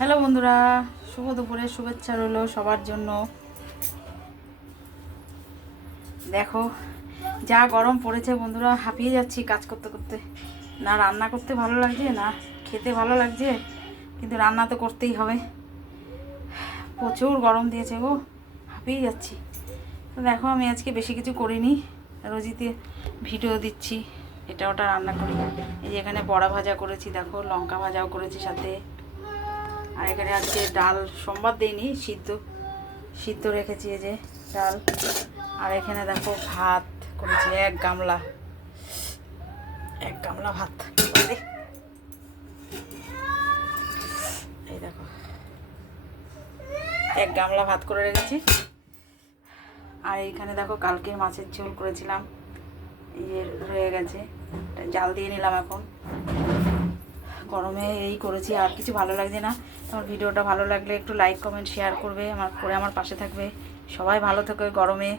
Hello বন্ধুরা, শুভ দুপুরের শুভেচ্ছা রইলো সবার জন্য। দেখো যা গরম পড়েছে বন্ধুরা, হাঁপিয়ে যাচ্ছি কাজ করতে করতে। না রান্না করতে ভালো লাগছে, না খেতে ভালো লাগছে, কিন্তু রান্না তো করতেই হবে। প্রচুর গরম দিয়েছে গো, হাঁপিয়ে যাচ্ছি। তো দেখো আমি আজকে বেশি কিছু করিনি, রোজিতে ভিডিও দিচ্ছি, এটা ওটা রান্না করি। এই যে এখানে বড়া ভাজা করেছি, দেখো লঙ্কা ভাজাও করেছি সাথে। আর এখানে আজকে ডাল, সোমবার দিইনি, সিদ্ধ সিদ্ধ রেখেছি এই যে ডাল। আর এখানে দেখো ভাত করেছি, এক গামলা ভাত। এই দেখো এক গামলা ভাত করে রেখেছি। আর এইখানে দেখো কালকে মাছের ঝোল করেছিলাম, এই যে রয়ে গেছে, জাল দিয়ে নিলাম। এখন গরমে এই করেছি, আর কিছু ভালো লাগছে না। আমার ভিডিওটা ভালো লাগলে একটু লাইক কমেন্ট শেয়ার করবে, আমার পাশে থাকবে। সবাই ভালো থাকবে গরমে।